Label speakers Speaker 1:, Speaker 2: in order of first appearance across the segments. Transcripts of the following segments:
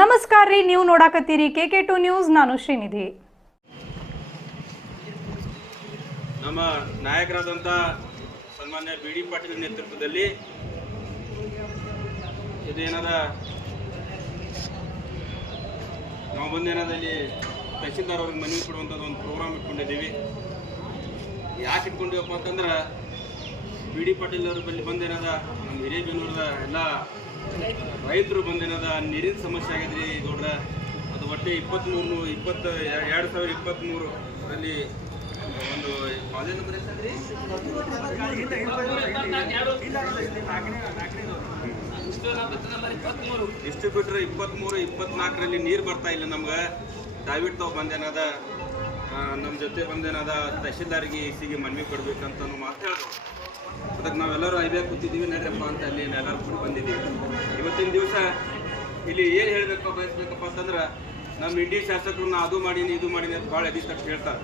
Speaker 1: ನಮಸ್ಕಾರ ರೀ, ನೀವು ನೋಡಾಕತ್ತೀರಿ ಕೆ ಕೆ ಟು ನ್ಯೂಸ್ ನಾನು ಶ್ರೀನಿಧಿ.
Speaker 2: ನಮ್ಮ ನಾಯಕರಾದಂಥ ಸನ್ಮಾನ್ಯ ಬಿ ಡಿ ಪಾಟೀಲ್ ನೇತೃತ್ವದಲ್ಲಿ ಇದೇನಾದ ನಾವು ಬಂದೇನಾದ ಇಲ್ಲಿ ತಹಸೀಲ್ದಾರ್ ಅವ್ರಿಗೆ ಮನವಿ ಕೊಡುವಂಥದ್ದು ಒಂದು ಪ್ರೋಗ್ರಾಮ್ ಇಟ್ಕೊಂಡಿದ್ದೀವಿ. ಯಾಕೆ ಇಟ್ಕೊಂಡಿವಪ್ಪ ಅಂತಂದ್ರೆ ಬಿ ಡಿ ಪಾಟೀಲ್ ಅವ್ರ ಬಳಿ ಬಂದೇನದ? ನಮ್ಮ ಹಿರೇಬೆನ್ನೂರದ ಎಲ್ಲ ರೈತರು ಬಂದೇನದ? ನೀರಿನ ಸಮಸ್ಯೆ ಆಗಿದ್ರಿ ಗೌಡ್ರ. ಅದು ಒಟ್ಟೆ ಇಪ್ಪತ್ತ್ಮೂರು ಇಪ್ಪತ್ತು, ಎರಡು ಸಾವಿರ ಇಪ್ಪತ್ತ್ಮೂರು ಅಲ್ಲಿ ಒಂದು ನಂಬರ್ ಎಷ್ಟಂದ್ರಿ ಇಷ್ಟು ಬಿಟ್ಟರೆ ಇಪ್ಪತ್ತ್ಮೂರು ಇಪ್ಪತ್ನಾಲ್ಕರಲ್ಲಿ ನೀರು ಬರ್ತಾ ಇಲ್ಲ ನಮ್ಗೆ. ದಯವಿಟ್ಟು ತಾವು ಬಂದೇನದ? ನಮ್ಮ ಜೊತೆ ಬಂದೇನದ? ತಹಶೀಲ್ದಾರಿಗೆ ಸಿಗಿ ಮನವಿ ಕೊಡ್ಬೇಕಂತ ಮಾತು ಅದಕ್ಕೆ ನಾವೆಲ್ಲರೂ ಐದೇ ಕೂತಿದ್ದೀವಿ. ನಡ್ರಪ್ಪ ಅಂತ ಅಲ್ಲಿ ಎಲ್ಲರೂ ಕೂಡ ಬಂದಿದ್ದೀವಿ. ಇವತ್ತಿನ ದಿವಸ ಇಲ್ಲಿ ಏನು ಹೇಳಬೇಕು, ಬಯಸ್ಬೇಕಪ್ಪ ಅಂತಂದ್ರೆ ನಮ್ಮ ಇಂಡಿ ಶಾಸಕರು ಅದು ಮಾಡೀನಿ, ಇದು ಮಾಡೀನಿ ಅಂತ ಭಾಳ ಎದಿ ತಟ್ಟು ಹೇಳ್ತಾರೆ.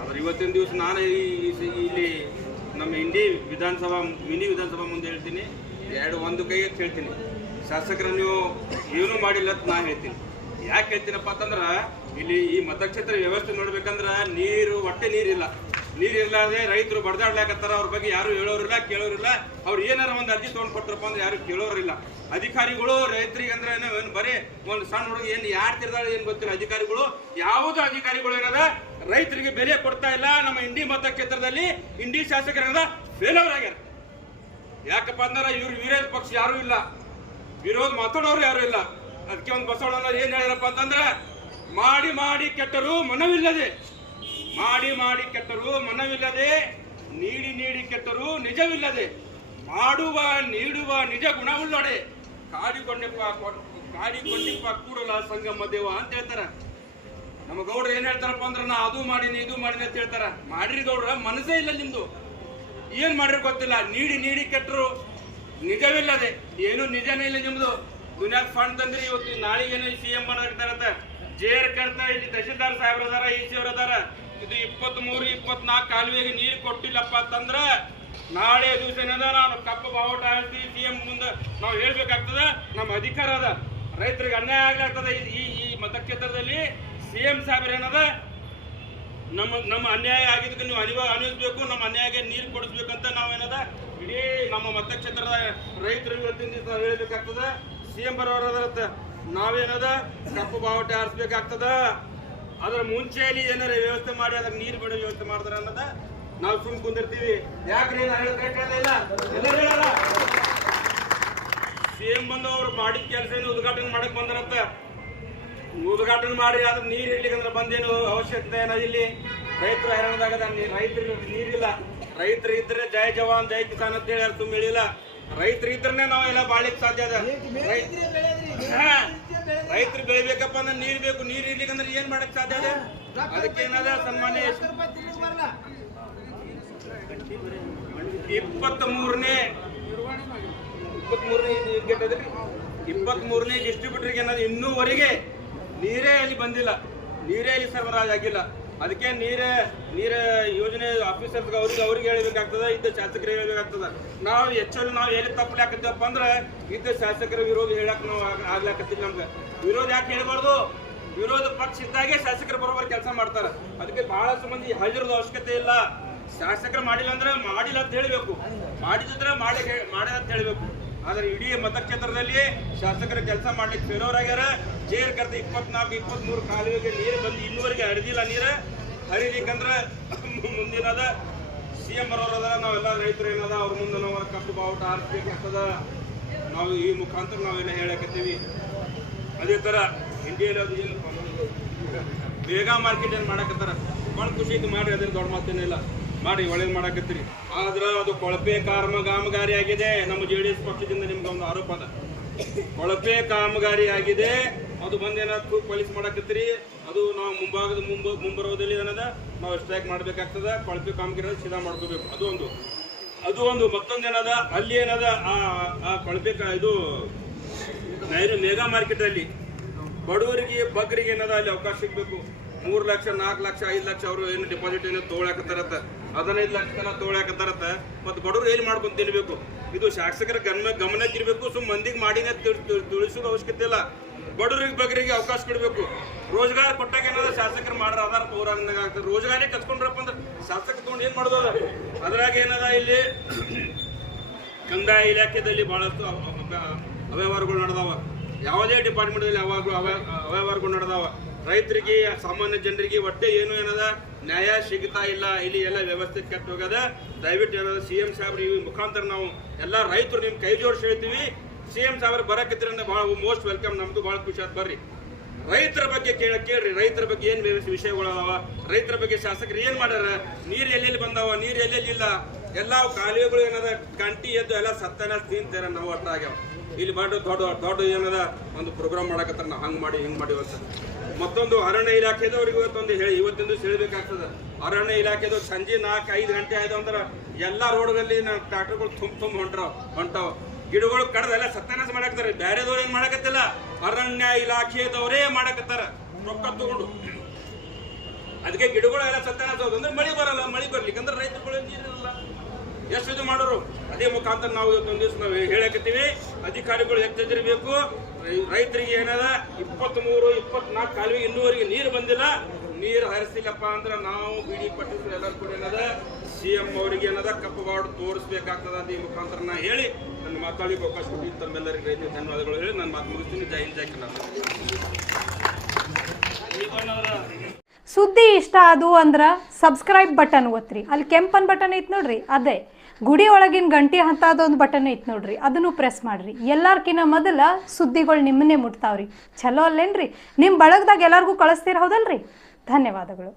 Speaker 2: ಆದರೆ ಇವತ್ತಿನ ದಿವಸ ನಾನು ಇಲ್ಲಿ ನಮ್ಮ ಇಂಡಿ ವಿಧಾನಸಭಾ ಮಿನಿ ವಿಧಾನಸಭಾ ಮುಂದೆ ಹೇಳ್ತೀನಿ. ಎರಡು ಒಂದು ಕೈ ಅಂತ ಹೇಳ್ತೀನಿ. ಶಾಸಕರ ನೀವು ಏನೂ ಮಾಡಿಲ್ಲ ಅಂತ ನಾನು ಹೇಳ್ತೀನಿ. ಯಾಕೆ ಹೇಳ್ತೀನಪ್ಪ ಅಂತಂದ್ರೆ ಇಲ್ಲಿ ಈ ಮತಕ್ಷೇತ್ರ ವ್ಯವಸ್ಥೆ ನೋಡ್ಬೇಕಂದ್ರೆ ನೀರು ಒಟ್ಟೆ ನೀರಿಲ್ಲ. ನೀರು ಇರ್ಲಾರ್ದೆ ರೈತರು ಬಡದಾಡ್ಲಾಕತ್ತಾರ, ಅವ್ರ ಬಗ್ಗೆ ಯಾರು ಹೇಳೋರಿಲ್ಲ, ಕೇಳೋರಿಲ್ಲ. ಅವ್ರು ಏನಾರ ಒಂದು ಅರ್ಜಿ ತೊಗೊಂಡು ಕೊಟ್ರಪ್ಪ ಅಂದ್ರೆ ಯಾರು ಕೇಳೋರಿಲ್ಲ. ಅಧಿಕಾರಿಗಳು ರೈತರಿಗೆ ಅಂದ್ರೆ ಏನು ಬರೀ ಒಂದು ಸಣ್ಣ ಹುಡುಗ ಏನು ಯಾರು ತಿರ್ದಾಳೆ ಏನು ಗೊತ್ತಿಲ್ಲ. ಅಧಿಕಾರಿಗಳು ಯಾವುದು ಅಧಿಕಾರಿಗಳು ಏನದ, ರೈತರಿಗೆ ಬೆಲೆ ಕೊಡ್ತಾ ಇಲ್ಲ, ನಮ್ಮ ಇಂಡಿ ಮತಕ್ಷೇತ್ರದಲ್ಲಿ ಇಂಡಿ ಶಾಸಕರೇನದ ಫೇಲವರ್ ಆಗ್ಯಾರ. ಯಾಕಪ್ಪ ಅಂದ್ರೆ ಇವ್ರ ವಿರೋಧ ಪಕ್ಷ ಯಾರು ಇಲ್ಲ. ವಿರೋಧ ಮಾತಾಡೋರು ಯಾರು ಇಲ್ಲ. ಅದಕ್ಕೆ ಒಂದು ಬಸವಣ್ಣ ಏನ್ ಹೇಳ್ಯಾರಪ್ಪ ಅಂತಂದ್ರೆ, ಮಾಡಿ ಮಾಡಿ ಕೆಟ್ಟರು ಮನವಿಲ್ಲದೆ ಮಾಡಿ ಮಾಡಿ ಕೆಟ್ಟರು ಮನವಿಲ್ಲದೆ, ನೀಡಿ ನೀಡಿ ಕೆಟ್ಟರು ನಿಜವಿಲ್ಲದೆ, ಮಾಡುವ ನೀಡುವ ನಿಜ ಗುಣವುಳ್ಳೊಡೆ ಕಾಡಿಕೊಂಡೆಪ್ಪ ಕೊಡ್- ಕಾಡಿಕೊಂಡಿಪ್ಪ ಕೂಡಲ ಸಂಗಮ ದೇವ ಅಂತ ಹೇಳ್ತಾರ. ನಮ್ಮ ಗೌಡ್ರು ಏನ್ ಹೇಳ್ತಾರಪ್ಪ ಅಂದ್ರೆ, ನಾ ಅದು ಮಾಡಿನಿ, ಇದು ಮಾಡಿನಿ ಅಂತ ಹೇಳ್ತಾರ. ಮಾಡ್ರಿ ಗೌಡ್ರ, ಮನಸ್ಸೇ ಇಲ್ಲ ನಿಮ್ದು. ಏನ್ ಮಾಡ್ರಿ ಗೊತ್ತಿಲ್ಲ, ನೀಡಿ ನೀಡಿ ಕೆಟ್ಟರು ನಿಜವಿಲ್ಲದೆ. ಏನು ನಿಜನೇ ಇಲ್ಲ ನಿಮ್ದು. ದುನಿಯಾದ ಫಂಡ್ ತಂದ್ರಿ, ಇವತ್ತು ನಾಳೆಗೇನು ಸಿ ಎಂ ಅಂತ ಜೇರ್ ಕರ್ತ ಇಲ್ಲಿ ತಹಶೀಲ್ದಾರ್ ಸಾಹೇಬ್ರ ಅದಾರ, ಈ ಸಿ ಅದಾರ. ಇದು ಇಪ್ಪತ್ತ್ ಮೂರು ಇಪ್ಪತ್ನಾಲ್ಕು ಕಾಲುವೆಗೆ ನೀರು ಕೊಟ್ಟಿಲ್ಲಪ್ಪ ಅಂತಂದ್ರ ನಾಳೆ ದಿವಸ ಏನದ ನಾನು ಕಪ್ಪು ಬಾವುಟ ಹಾಕಿ ಸಿ ಎಂ ಮುಂದೆ ನಾವು ಹೇಳ್ಬೇಕಾಗ್ತದ, ನಮ್ಮ ಅಧಿಕಾರ ಅದ. ರೈತರಿಗೆ ಅನ್ಯಾಯ ಆಗ್ಲಾಗ್ತದ ಈ- ಈ ಮತಕ್ಷೇತ್ರದಲ್ಲಿ. ಸಿ ಎಂ ಸಾಹೇಬ್ರ ಏನದ? ನಮ್ಮ ನಮ್ಮ ಅನ್ಯಾಯ ಆಗಿದ್ದಕ್ಕೆ ನೀವು ಅನಿವ ಅನಿಸ್ಬೇಕು, ನಮ್ಮ ಅನ್ಯಾಯಕ್ಕೆ ನೀರು ಕೊಡಿಸ್ಬೇಕಂತ ನಾವೇನದ ಇಡೀ ನಮ್ಮ ಮತಕ್ಷೇತ್ರದ ರೈತರು ಇವತ್ತಿನ ದಿವಸ ಹೇಳ್ಬೇಕಾಗ್ತದ ಸಿ ಎಂ ಬರೋರದ ನಾವೇನದ? ಕಪ್ಪು ಬಾವುಟ ಆರಿಸ್ಬೇಕಾಗ್ತದ ಅದ್ರ ಮುಂಚೆಯಲ್ಲಿ ಏನಾರ ವ್ಯವಸ್ಥೆ ಮಾಡಿ ಅದಕ್ಕೆ ನೀರು ಬಿಡೋ ವ್ಯವಸ್ಥೆ ಮಾಡ್ತಾರೆ ಅನ್ನೋದ ನಾವು ಸುಮ್ ಕುಂದಿರ್ತೀವಿ. ಯಾಕ್ರಿ ಹೇಳಲ್ಲ ಸಿ ಎಂ ಬಂದು ಅವ್ರು ಮಾಡಿದ ಕೆಲಸ ಉದ್ಘಾಟನೆ ಮಾಡಕ್ ಬಂದಾರಂತ ಉದ್ಘಾಟನೆ ಮಾಡಿ ಅದ್ರ ನೀರು ಇರ್ಲಿಕ್ಕಂದ್ರೆ ಬಂದೇನು ಅವಶ್ಯಕತೆ ಏನೋ ಇಲ್ಲಿ. ರೈತರು ಹೈರಾಣದಾಗ ರೈತರಿಗೆ ನೀರಿಲ್ಲ ರೈತರು ಇದ್ರೆ ಜೈ ಜವಾನ್, ಜೈ ಕಿಸಾನ್ ಅಂತ ಹೇಳಿ ತುಂಬ ಹೇಳಿಲ್ಲ. ರೈತರು ಇದ್ರೆ ನಾವೆಲ್ಲ ಬಾಳಿಕ್ ಸಾಧ್ಯ ಅದ. ರೈತರು ಬೆಳಿಬೇಕಪ್ಪ ಅಂದ್ರೆ ನೀರ್ ಬೇಕು. ನೀರ್ ಇರ್ಲಿಕ್ಕಂದ್ರೆ ಏನ್ ಮಾಡಕ್ ಸಾಧ್ಯ ಅದ ಅದಕ್ಕೆ ಏನದ ಸನ್ಮಾನ್ಯ ಇಪ್ಪತ್ತ್ ಮೂರನೇ ಇಪ್ಪತ್ತ್ ಮೂರನೇ ಗೇಟ್ ಅದ್ರಿ? ಇಪ್ಪತ್ತ್ ಮೂರನೇ ಡಿಸ್ಟ್ರಿಬ್ಯೂಟರ್ಗೆ ಏನದು ಇನ್ನೂವರೆಗೆ ನೀರೇ ಅಲ್ಲಿ ಬಂದಿಲ್ಲ. ನೀರೇ ಅಲ್ಲಿ ಸರಬರಾಜು ಆಗಿಲ್ಲ. ಅದಕ್ಕೆ ನೀರೇ, ನೀರ ಯೋಜನೆ ಆಫೀಸರ್ ಅವ್ರಿಗೆ ಅವ್ರಿಗೆ ಹೇಳ್ಬೇಕಾಗ್ತದ, ಇದ್ದ ಶಾಸಕರಿಗೆ ಹೇಳ್ಬೇಕಾಗ್ತದ. ನಾವು ಹೆಚ್ಚಲ್ಲಿ ನಾವು ಎಲ್ಲಿ ತಪ್ಪಲಾಕತ್ತೀವಪ್ಪ ಅಂದ್ರೆ, ಇದ್ದ ಶಾಸಕರ ವಿರೋಧ ಹೇಳಕ್ ನಾವು ಆಗ್ಲಾಕತ್ತೀವಿ ನಮ್ಗೆ. ವಿರೋಧ ಯಾಕೆ ಹೇಳ್ಬಾರ್ದು? ವಿರೋಧ ಪಕ್ಷ ಇದ್ದಾಗೆ ಶಾಸಕರು ಬರೋಬರ್ ಕೆಲಸ ಮಾಡ್ತಾರ. ಅದಕ್ಕೆ ಬಹಳಷ್ಟು ಮಂದಿ ಹಾಜರದ ಅವಶ್ಯಕತೆ ಇಲ್ಲ. ಶಾಸಕರು ಮಾಡಿಲ್ಲ ಅಂದ್ರೆ ಮಾಡಿಲ್ಲ ಅಂತ ಹೇಳಬೇಕು. ಮಾಡಿದ್ರೆ ಮಾಡಿ ಮಾಡಿದ ಅಂತ ಹೇಳ್ಬೇಕು. ಆದ್ರೆ ಇಡೀ ಮತಕ್ಷೇತ್ರದಲ್ಲಿ ಶಾಸಕರ ಕೆಲಸ ಮಾಡ್ಲಿಕ್ಕೆ ಫೇರೋರಾಗ್ಯಾರ ಜೇರ್ ಕರೆದ ಇಪ್ಪತ್ನಾಲ್ಕು, ಇಪ್ಪತ್ಮೂರು ಕಾಲುವೆಗೆ ನೀರು ಬಂದು ಇನ್ನೂವರೆಗೆ ಹರಿದಿಲ್ಲ ನೀರು. ಹರಿಲಿಕ್ಕಂದ್ರೆ ಮುಂದಿನದ ಸಿ ಎಂ ಬರೋರದ ನಾವೆಲ್ಲ ರೈತರು ಏನದ, ಅವ್ರ ಮುಂದೆ ನಾವು ಕಪ್ಪು ಬಾವುಟ ಹಾರಿಸ್ಬೇಕಾಗ್ತದ ನಾವು ಈ ಮುಖಾಂತರ ನಾವೆಲ್ಲ ಹೇಳಕತ್ತೀವಿ. ಅದೇ ಥರ ಇಂಡಿಯಲ್ಲಿ ಅದು ಏನು? ಬೇಗ ಮಾರ್ಕೆಟ್ ಏನು ಮಾಡಕತ್ತಾರ? ಭಾಳ ಖುಷಿ ಇದು ಮಾಡ್ರಿ ಅದ್ರ ದೊಡ್ಡ ಮಾತೇನಿಲ್ಲ. ಮಾಡಿ ಒಳ್ಳೇದು ಮಾಡಕತ್ತೀರಿ. ಆದ್ರೆ ಅದು ಕೊಳಪೆ ಕಾರ್ಮ ಕಾಮಗಾರಿ ಆಗಿದೆ. ನಮ್ಮ ಜೆ ಡಿ ಎಸ್ ಪಕ್ಷದಿಂದ ನಿಮ್ಗೆ ಒಂದು ಆರೋಪ ಅದ. ಕೊಳಪೆ ಕಾಮಗಾರಿ ಆಗಿದೆ. ಅದು ಬಂದೇನಾದ್ರು ಪೊಲೀಸ್ ಮಾಡಕತ್ತೀರಿ? ಅದು ನಾವು ಮುಂಭಾಗದ ಮುಂಬ, ಮುಂಬರೋದಲ್ಲಿ ಏನದ? ನಾವು ಸ್ಟ್ರೈಕ್ ಮಾಡ್ಬೇಕಾಗ್ತದ. ಕೊಳಪೆ ಕಾಮಗಾರಿ ಸೀದಾ ಮಾಡ್ಕೋಬೇಕು. ಅದು ಒಂದು. ಅದು ಒಂದು. ಮತ್ತೊಂದು ಏನದ? ಅಲ್ಲಿ ಏನದ? ಆ ಕೊಳಪೆ ಇದು ನೈರು ಮೇಗಾ ಮಾರ್ಕೆಟ್ ಅಲ್ಲಿ ಬಡವರಿಗೆ ಬಗ್ರಿಗೆ ಏನದ ಅಲ್ಲಿ ಅವಕಾಶ ಸಿಗ್ಬೇಕು. ಮೂರು ಲಕ್ಷ, ನಾಲ್ಕು ಲಕ್ಷ, ಐದು ಲಕ್ಷ ಅವರು ಏನು ಡೆಪಾಸಿಟ್ ಏನೋ ತೊಗೊಳಕತ್ತಾರತ್ತ. ಹದಿನೈದು ಲಕ್ಷ ತನ ತೊಗೊಳಕತ್ತಾರತ್ತ ಮತ್ತು ಬಡವರು ಏನ್ ಮಾಡ್ಕೊಂಡು ತಿನ್ಬೇಕು? ಇದು ಶಾಸಕರ ಗಮನ ಗಮನಕ್ಕೆ ಇರಬೇಕು, ಸುಮ್ ಮಂದಿಗೆ ಮಾಡಿನ ತಿಳಿಸೋದು ಅವಶ್ಯಕತೆ ಇಲ್ಲ. ಬಡವರಿಗೆ ಬಗರಿಗೆ ಅವಕಾಶ ಕೊಡಬೇಕು. ರೋಜ್ಗಾರ ಕೊಟ್ಟಾಗ ಏನಾದ್ರೆ ಶಾಸಕರು ಮಾಡ್ರ ಆಧಾರ ತೋರಂಗ ಆಗ್ತದೆ. ರೋಜ್ಗಾರೇ ಕಚ್ಕೊಂಡ್ರಪ್ಪ ಅಂದ್ರೆ ಶಾಸಕ ತಗೊಂಡು ಏನ್ ಮಾಡೋದು ಅದ್ರಾಗ ಏನದ ಇಲ್ಲಿ? ಕಂದಾಯ ಇಲಾಖೆದಲ್ಲಿ ಬಹಳಷ್ಟು ಅವ- ಅವ- ಅವ್ಯವಹಾರಗಳು ನಡೆದಾವ. ಯಾವುದೇ ಡಿಪಾರ್ಟ್ಮೆಂಟಲ್ಲಿ ಯಾವಾಗಲೂ ಅವ ಅವ್ಯವಹಾರಗಳು ನಡೆದಾವ. ರೈತರಿಗೆ, ಸಾಮಾನ್ಯ ಜನರಿಗೆ ಒಟ್ಟೆ ಏನು ಏನದ? ನ್ಯಾಯ ಸಿಗ್ತಾ ಇಲ್ಲ. ಇಲ್ಲಿ ಎಲ್ಲ ವ್ಯವಸ್ಥೆ ಕೆಟ್ಟ ಹೋಗದ ದಯವಿಟ್ಟು ಏನದ ಸಿ ಎಂ ಸಾಹೇಬ್ರು ಈ ಮುಖಾಂತರ ನಾವು ಎಲ್ಲ ರೈತರು ನಿಮ್ಮ ಕೈ ಜೋಡಿಸಿ ಹೇಳ್ತೀವಿ. ಸಿ ಎಂ ಸಾಹೇಬ್ರು ಬರಕತ್ತಿರಂದ್ರೆ ಭಾಳ ಮೋಸ್ಟ್ ವೆಲ್ಕಮ್ ನಮ್ದು ಭಾಳ ಖುಷಿ ಆಯ್ತು ಬರ್ರಿ. ರೈತರ ಬಗ್ಗೆ ಕೇಳ, ಕೇಳ್ರಿ. ರೈತರ ಬಗ್ಗೆ ಏನ್ ವಿಷಯಗಳು ವಿಷಯಗಳದಾವ ರೈತರ ಬಗ್ಗೆ ಶಾಸಕರು ಏನ್ ಮಾಡ್ಯಾರ? ನೀರ್ ಎಲ್ಲೆಲ್ಲಿ ಬಂದಾವ? ನೀರ್ ಎಲ್ಲೆಲ್ಲಿ ಇಲ್ಲ? ಎಲ್ಲಾ ಕಾಲುವೆಗಳು ಏನದ? ಕಂಟಿ ಎದ್ದು ಎಲ್ಲ ಸತ್ತನ ತಿಂತಾರ ನಾವು ಅರ್ಥ ಆಗ್ಯಾವ. ಇಲ್ಲಿ ಮಾಡಿ ದೊಡ್ಡ ದೊಡ್ಡ ಏನದ? ಒಂದು ಪ್ರೋಗ್ರಾಮ್ ಮಾಡಕತ್ತಾರ ನಾವು. ಹಂಗ್ ಮಾಡಿ, ಹಿಂಗ್ ಮಾಡಿ ಅಂತ ಮತ್ತೊಂದು ಅರಣ್ಯ ಇಲಾಖೆದವ್ರಿಗೆ ಇವತ್ತೊಂದು ಹೇಳಿ, ಇವತ್ತಿಂದು ಹೇಳಬೇಕಾಗ್ತದ ಅರಣ್ಯ ಇಲಾಖೆದವ್ರು ಸಂಜೆ ನಾಲ್ಕು ಐದು ಗಂಟೆ ಆಯ್ತು ಅಂದ್ರೆ ಎಲ್ಲಾ ರೋಡ್ಗಳಲ್ಲಿ ನಾವು ಟ್ರಾಕ್ಟರ್ಗಳು ತುಂಬ ತುಂಬ ಹೊಂಟ್ರ ಹೊಂಟಾವ. ಗಿಡಗಳು ಕಡ್ದೆಲ್ಲ ಸತ್ಯನಾಶ ಮಾಡಾಕ್ತಾರೆ ಬೇರೆದವ್ರು ಏನ್ ಮಾಡಕತ್ತಿಲ್ಲ? ಅರಣ್ಯ ಇಲಾಖೆದವರೇ ಮಾಡಕತ್ತಾರ. ರೊಕ್ಕ ತಗೊಂಡು. ಅದಕ್ಕೆ ಗಿಡಗಳು ಎಲ್ಲ ಸತ್ತ ಹೋದ್ ಅಂದ್ರೆ ಮಳಿ ಬರಲ್ಲ, ಮಳಿ ಬರ್ಲಿಕ್ಕೆ. ಅಂದ್ರೆ ರೈತರುಗಳು ನೀರಿರಲ್ಲ ಎಷ್ಟು ಇದು ಮಾಡೋರು? ಅದೇ ಮುಖಾಂತರ ನಾವು ಇವತ್ತೊಂದು ದಿವಸ ನಾವು ಹೇಳಕತ್ತೀವಿ. ಅಧಿಕಾರಿಗಳು ಎಚ್ಚರಿಬೇಕು ರೈ- ರೈತರಿಗೆ ಏನದ? ಇಪ್ಪತ್ತ್ ಮೂರು ಇಪ್ಪತ್ನಾಲ್ಕು ಕಾಲುವೆ ಇನ್ನೂವರೆಗೆ ನೀರು ಬಂದಿಲ್ಲ. ನೀರು ಹರಿಸಿಲ್ಲಪ್ಪ ಅಂದ್ರೆ ನಾವು ಬಿಡಿ ಪಟ್ಟಿದ್ರು ಎಲ್ಲರೂ ಕೂಡ ಏನದ? ಸಿ ಎಂ ಅವರಿಗೆ ಏನದ ಕಪ್ಪು ಬಾರ್ಡ್ ತೋರಿಸ್ಬೇಕಾಗ್ತದ ಅಂತ ಈ ಮುಖಾಂತರ ನಾ ಹೇಳಿ ನನ್ನ ಮಾತಾಡಲಿಕ್ಕೆ ಅವಕಾಶ ಕೊಟ್ಟಿದ್ದು ತಮ್ಮೆಲ್ಲರಿಗೆ ರೈತ ಧನ್ಯವಾದಗಳು ಹೇಳಿ ನನ್ನ ಮಾತು ಮುಗಿಸ್ತೀನಿ. ಜೈ ಜೈ ಕನ್ನಡ
Speaker 1: ಸುದ್ದಿ ಇಷ್ಟ ಅದು ಅಂದ್ರೆ ಸಬ್ಸ್ಕ್ರೈಬ್ ಬಟನ್ ಒತ್ತಿರಿ ಅಲ್ಲಿ ಕೆಂಪನ್ ಬಟನ್ ಐತ್ ನೋಡ್ರಿ, ಅದೇ. ಗುಡಿ ಒಳಗಿನ ಗಂಟಿ ಅಂತ ಅದೊಂದು ಬಟನ್ ಐತ್ ನೋಡ್ರಿ, ಅದನ್ನು ಪ್ರೆಸ್ ಮಾಡ್ರಿ. ಎಲ್ಲಾರ್ಕಿನ್ನ ಮೊದಲ ಸುದ್ದಿಗಳು ನಿಮ್ಮನ್ನೇ ಮುಟ್ತಾವ್ರಿ. ಚಲೋ ಅಲ್ಲೇನ್ರಿ? ನಿಮ್ಮ ಬಳಗದಾಗ ಎಲ್ಲರಿಗೂ ಕಳಿಸ್ತೀರ ಹೌದಲ್ರಿ? ಧನ್ಯವಾದಗಳು.